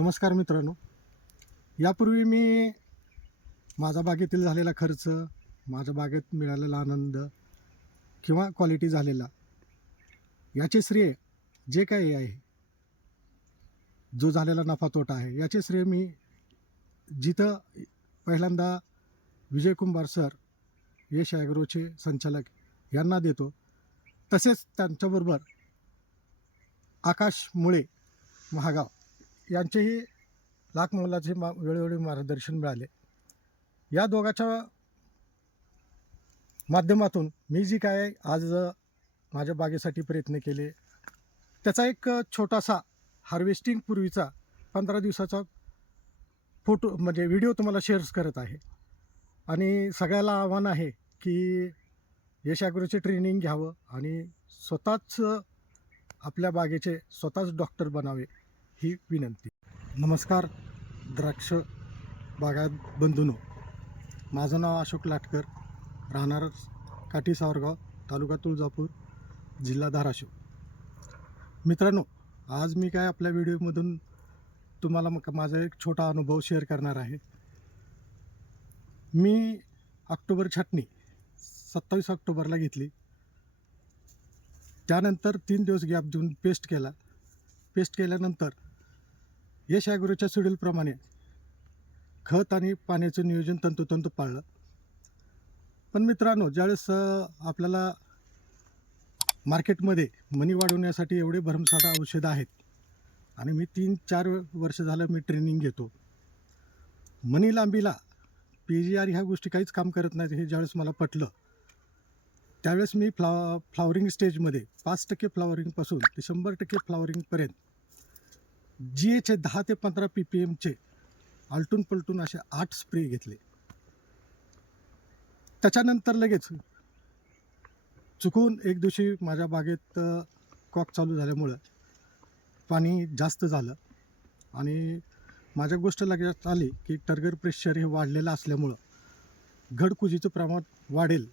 नमस्कार मित्रांनो. यापूर्वी मी माझा बागेतील झालेला खर्च माझ्या बागेत मिळालेला आनंद किंवा क्वालिटी झालेला याचे श्रेय जे काही आहे जो झालेला नफा तोटा आहे याचे श्रेय मी जिथं पहिल्यांदा विजय कुंभार सर यश ॲग्रोचे संचालक यांना देतो तसेच त्यांच्याबरोबर आकाश मुळे महागाव यांचेही लाख मोलाचे मा वेळोवेळी मार्गदर्शन मिळाले. या दोघाच्या माध्यमातून मी जी काय आज माझ्या बागेसाठी प्रयत्न केले त्याचा एक छोटासा हार्वेस्टिंग पूर्वीचा पंधरा दिवसाचा फोटो म्हणजे व्हिडिओ तुम्हाला शेअर्स करत आहे. आणि सगळ्याला आव्हान आहे की यश ॲग्रोचे ट्रेनिंग घ्यावं आणि स्वतःच आपल्या बागेचे स्वतःच डॉक्टर बनावे. ही विनंती. नमस्कार द्राक्ष बागायत बंधूनो. माझं नाव अशोक लाटकर राहणार काठी सावरगाव तालुका तुळजापूर जिल्हा धाराशिव. मित्रांनो आज मी काय आपल्या व्हिडिओमधून तुम्हाला मग माझा एक छोटा अनुभव शेअर करणार आहे. मी ऑक्टोबर छाटणी सत्तावीस ऑक्टोबरला घेतली. त्यानंतर तीन दिवस गॅप देऊन पेस्ट केला. पेस्ट केल्यानंतर यश ॲग्रोच्या शेड्यूलप्रमाणे खत आणि पाण्याचं नियोजन तंतोतंत पाळलं. पण मित्रांनो ज्यावेळेस आपल्याला मार्केटमध्ये मनी वाढवण्यासाठी एवढे भरमसाठ औषधं आहेत आणि मी तीन चार वर्ष झालं मी ट्रेनिंग घेतो. मनी लांबीला पी जी आर ह्या गोष्टी काहीच काम करत नाहीत हे ज्यावेळेस मला पटलं. त्यावेळेस मी फ्ला फ्लावरिंग स्टेजमध्ये पाच टक्के फ्लावरिंगपासून ते शंभर टक्के फ्लावरिंगपर्यंत जी एचे दहा ते पंधरा पी पी एमचे आलटून पलटून असे आठ स्प्रे घेतले. त्याच्यानंतर लगेच चुकून एक दिवशी माझ्या बागेत कॉक चालू झाल्यामुळं पाणी जास्त झालं आणि माझ्या गोष्ट लक्षात आली की टर्गर प्रेशर हे वाढलेलं असल्यामुळं घडकुजीचं प्रमाण वाढेल.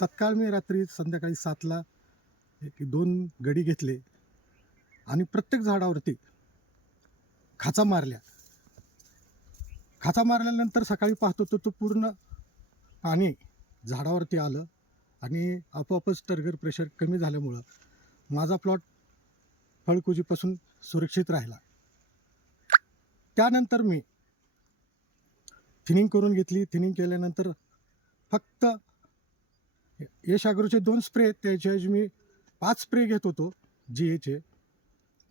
तत्काळ मी रात्री संध्याकाळी सातला एक दोन गडी घेतले आणि प्रत्येक झाडावरती खाचा मारल्या. खाचा मारल्यानंतर सकाळी पाहतो तर तो पूर्ण पाणी झाडावरती आलं आणि आपोआपच टर्गर प्रेशर कमी झाल्यामुळं माझा प्लॉट फळकुजीपासून सुरक्षित राहिला. त्यानंतर मी थिनिंग करून घेतली. थिनिंग केल्यानंतर फक्त यश ॲग्रोचे दोन स्प्रे त्याच्याऐवजी मी पाच स्प्रे घेत होतो जी एचे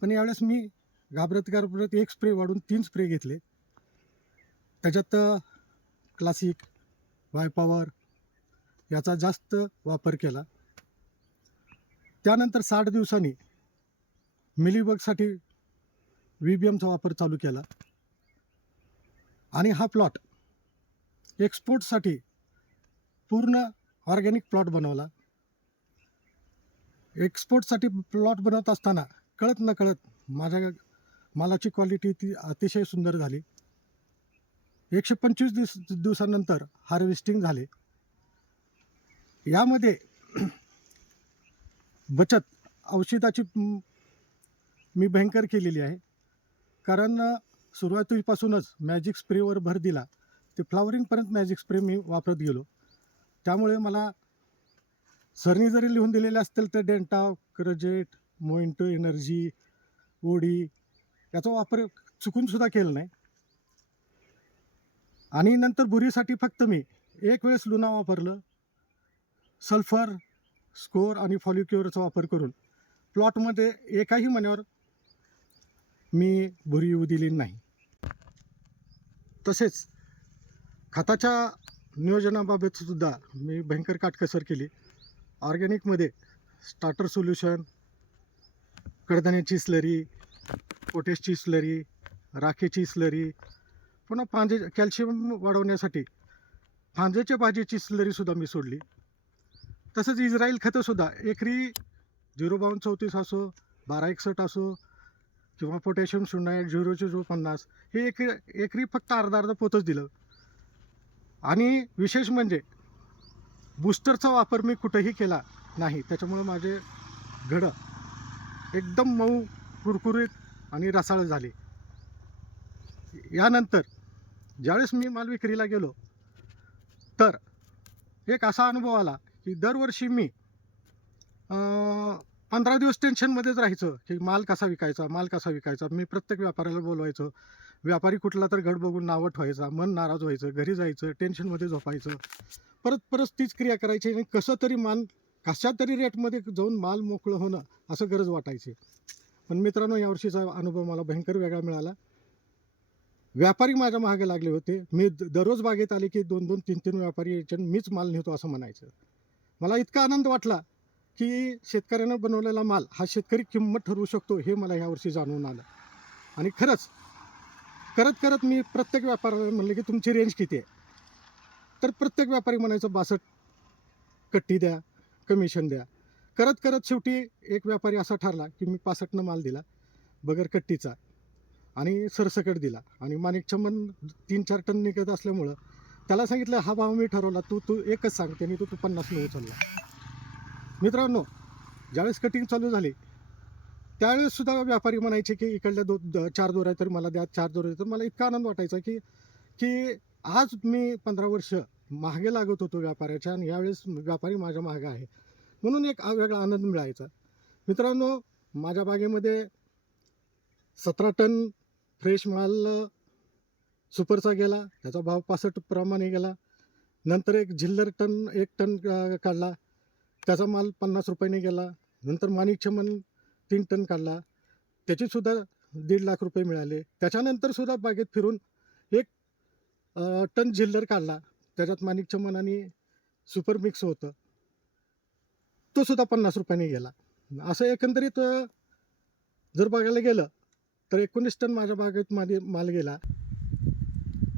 पण यावेळेस मी घाबरत घाबरत एक स्प्रे वाढून तीन स्प्रे घेतले. त्याच्यात क्लासिक वाय पॉवर याचा जास्त वापर केला. त्यानंतर साठ दिवसांनी मिलीबगसाठी व्ही बी एमचा वापर चालू केला. आणि हा प्लॉट एक्सपोर्टसाठी पूर्ण ऑर्गॅनिक प्लॉट बनवला. एक्सपोर्टसाठी प्लॉट बनवत असताना कळत न कळत माझ्या मालाची क्वालिटी ती अतिशय सुंदर झाली. एकशे पंचवीस दिवस दिवसानंतर हार्वेस्टिंग झाले. यामध्ये बचत औषधाची मी भयंकर केलेली आहे. कारण सुरुवातीपासूनच मॅजिक स्प्रेवर भर दिला. ते फ्लावरिंगपर्यंत मॅजिक स्प्रे मी वापरत गेलो. त्यामुळे मला सरनी जरी लिहून दिलेले असतील तर डेंटा क्रजेट मोइंटो एनर्जी ओडी याचा वापर चुकून सुद्धा केला नाही. आणि नंतर बुरीसाठी फक्त मी एक वेळेस लुना वापरलं. सल्फर स्कोर आणि फॉलिक्युअरचा वापर करून. प्लॉटमध्ये एकाही मण्यावर मी भुरी येऊ दिली नाही. तसेच खताच्या नियोजनाबाबत सुद्धा मी भयंकर काटकसर केली. ऑर्गॅनिकमध्ये स्टार्टर सोल्युशन कडधान्याची स्लरी पोटॅशची स्लरी राखेची स्लरी पुन्हा फांजे कॅल्शियम वाढवण्यासाठी फांजेच्या भाजीची स्लरीसुद्धा मी सोडली. तसंच इस्रायल खतंसुद्धा एकरी झिरो बावन्न चौतीस असो बारा एकसष्ट असो किंवा पोटॅशियम शून्य आठ झिरो झिरो पन्नास हे एक एकरी फक्त अर्धा अर्धा पोतच दिलं. आणि विशेष म्हणजे बूस्टरचा वापर मी कुठंही केला नाही त्याच्यामुळं माझे घडं एकदम मऊ कुरकुरीत आणि रसाळ झाले. यानंतर ज्यावेळेस मी माल विक्रीला गेलो तर एक असा अनुभव आला की दरवर्षी मी पंधरा दिवस टेन्शनमध्येच राहायचं की माल कसा विकायचा माल कसा विकायचा. मी प्रत्येक व्यापाऱ्याला बोलवायचो व्यापारी कुठला तर गड बघून नावं ठेवायचा मन नाराज व्हायचं घरी जायचं टेन्शनमध्ये झोपायचं. परत परत तीच क्रिया करायची आणि कसं तरी माल कशा तरी रेटमध्ये जाऊन माल मोकळं होणं असं गरज वाटायची. पण मित्रांनो यावर्षीचा अनुभव मला भयंकर वेगळा मिळाला. व्यापारी माझ्या मागे लागले होते. मी द- दररोज बागेत आले की दोन दोन तीन तीन व्यापारी यायचे मीच माल नेतो असं म्हणायचं. मला इतका आनंद वाटला की शेतकऱ्यानं बनवलेला माल हा शेतकरी किंमत ठरवू शकतो हे मला यावर्षी जाणून आलं. आणि खरंच करत करत मी प्रत्येक व्यापाऱ्याला म्हणले की तुमची रेंज किती आहे? तर प्रत्येक व्यापारी म्हणायचं बासष्ट कट्टी द्या कमिशन द्या. करत करत शेवटी एक व्यापारी असा ठरला की मी पासष्टनं माल दिला बगर कट्टीचा आणि सरसकट दिला. आणि माणिक चमन तीन चार टन निघत असल्यामुळं त्याला सांगितलं हा भाव मी ठरवला तू तू एकच सांग त्यांनी तू तू पन्नासनं उचलला. मित्रांनो ज्यावेळेस कटिंग चालू झाली त्यावेळेससुद्धा व्यापारी म्हणायचे की इकडल्या दो द- चार दोऱ्या तर मला द्या चार दोऱ्या तर मला इतका आनंद वाटायचा की की आज मी पंधरा वर्ष मागे लागत होतो व्यापाऱ्याच्या आणि यावेळेस व्यापारी माझ्या मागे आहे. म्हणून एक वेगळा आनंद मिळायचा. मित्रांनो माझ्या बागेमध्ये सतरा टन फ्रेश माल सुपरचा गेला. त्याचा भाव पासष्ट प्रमाणे गेला. नंतर एक झिल्लर टन एक टन काढला. त्याचा माल पन्नास रुपयाने गेला. नंतर माणिक मन तीन टन काढला. त्याचीसुद्धा दीड लाख रुपये मिळाले. त्याच्यानंतरसुद्धा बागेत फिरून एक टन झिल्लर काढला. त्याच्यात माणिक चमन आणि सुपर मिक्स होतं. तो सुद्धा पन्नास रुपयाने गेला. असं एकंदरीत जर बघायला गेलं तर एकोणीस टन माझ्या बागेत माझे माल गेला.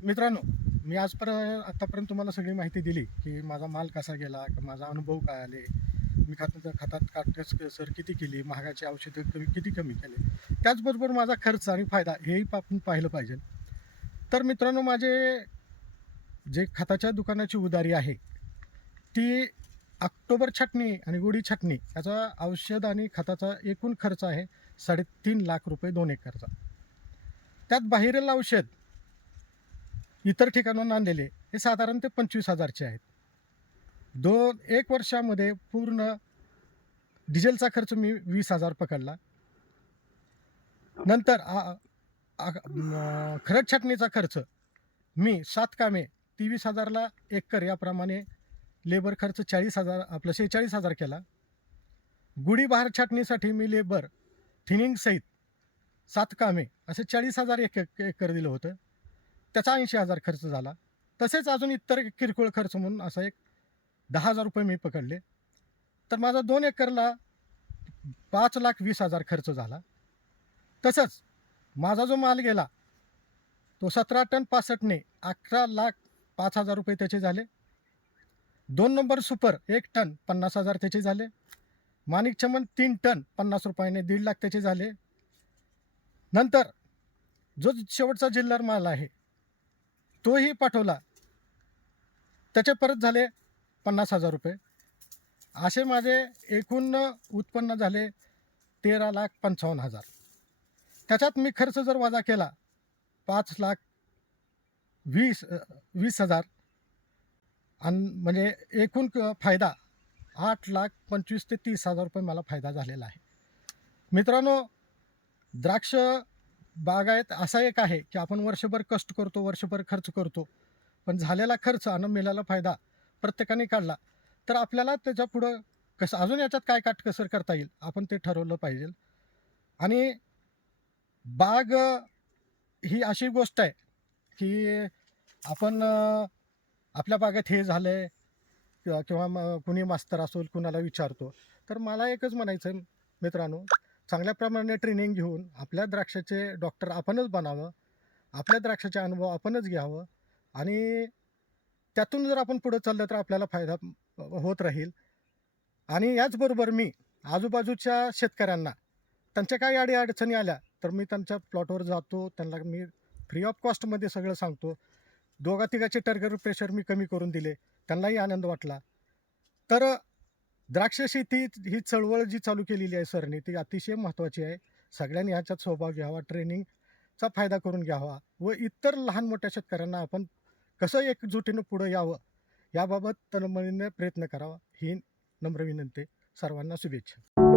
मित्रांनो मी आजपर्यंत आत्तापर्यंत तुम्हाला सगळी माहिती दिली की माझा माल कसा गेला माझा अनुभव काय आले मी खात खातात काटकस सर किती केली महागाची औषधं कमी किती कमी केले. त्याचबरोबर माझा खर्च आणि फायदा हेही आपण पाहिलं पाहिजे. तर मित्रांनो माझे जे खताच्या दुकानाची उदारी आहे ती ऑक्टोबर छाटणी आणि गोडी छाटणी याचा औषध आणि खताचा एकूण खर्च आहे साडेतीन लाख रुपये दोन एकरचा. त्यात बाहेरील औषध इतर ठिकाणाहून आणलेले हे साधारण ते पंचवीस हजारचे आहेत. दोन एक वर्षामध्ये पूर्ण डिझेलचा खर्च मी वीस हजार पकडला. नंतर आ- आ- खरड छाटणीचा खर्च मी सात कामे तेवीस हजारला एकर याप्रमाणे लेबर खर्च चाळीस हजार आपलं शेहेचाळीस हजार केला. गुढीबहार छाटणीसाठी मी लेबर थिनिंगसहित सात कामे असे चाळीस हजार एक- एकर दिलं होतं. त्याचा ऐंशी हजार खर्च झाला. तसेच अजून इतर किरकोळ खर्च म्हणून असा एक दहा हजार रुपये मी पकडले. तर माझा दोन एकरला पाच लाख वीस हजार खर्च झाला. तसंच माझा जो माल गेला तो सतरा टन पासष्टने अकरा लाख पाच हजार रुपये त्याचे झाले. दोन नंबर सुपर एक टन पन्नास हजार त्याचे झाले. माणिक चमन तीन टन पन्नास रुपयाने दीड लाख त्याचे झाले. नंतर जो शेवटचा जिल्हार माल आहे तोही पाठवला. त्याचे परत झाले पन्नास हजार रुपये. असे माझे एकूण उत्पन्न झाले तेरा लाख पंचावन्न हजार. त्याच्यात मी खर्च जर वजा केला पाच लाख वीस वीस हजार आणि म्हणजे एकूण क- फायदा आठ लाख पंचवीस ते तीस हजार रुपये मला फायदा झालेला आहे. मित्रांनो द्राक्ष बागायत असा एक आहे की आपण वर्षभर कष्ट करतो वर्षभर खर्च करतो पण झालेला खर्च आणि मिळालेला फायदा प्रत्येकाने काढला तर आपल्याला त्याच्या पुढं कसं अजून याच्यात काय काटकसर करता येईल आपण ते ठरवलं पाहिजे. आणि बाग ही अशी गोष्ट आहे की आपण आपल्या बागेत हे झालं आहे किंवा किंवा मग कुणी मास्तर असोल कुणाला विचारतो. तर मला एकच म्हणायचं आहे, मित्रांनो चांगल्या प्रमाणे ट्रेनिंग घेऊन आपल्या द्राक्षाचे डॉक्टर आपणच बनावं आपल्या द्राक्षाचे अनुभव आपणच घ्यावं आणि त्यातून जर आपण पुढं चाललं तर आपल्याला फायदा होत राहील. आणि याचबरोबर मी आजूबाजूच्या शेतकऱ्यांना त्यांच्या काही अडी अडचणी आल्या तर मी त्यांच्या प्लॉटवर जातो त्यांना मी फ्री ऑफ कॉस्टमध्ये सगळं सांगतो. दोघा तिघाचे टर्गर प्रेशर मी कमी करून दिले. त्यांनाही आनंद वाटला. तर द्राक्ष शेती ही चळवळ जी चालू केलेली आहे सरने ती अतिशय महत्त्वाची आहे. सगळ्यांनी ह्याच्यात सहभाग घ्यावा ट्रेनिंगचा फायदा करून घ्यावा व इतर लहान मोठ्या शेतकऱ्यांना आपण कसं एकजुटीनं पुढं यावं याबाबत तळमळीने प्रयत्न करावा ही नम्र विनंती. सर्वांना शुभेच्छा.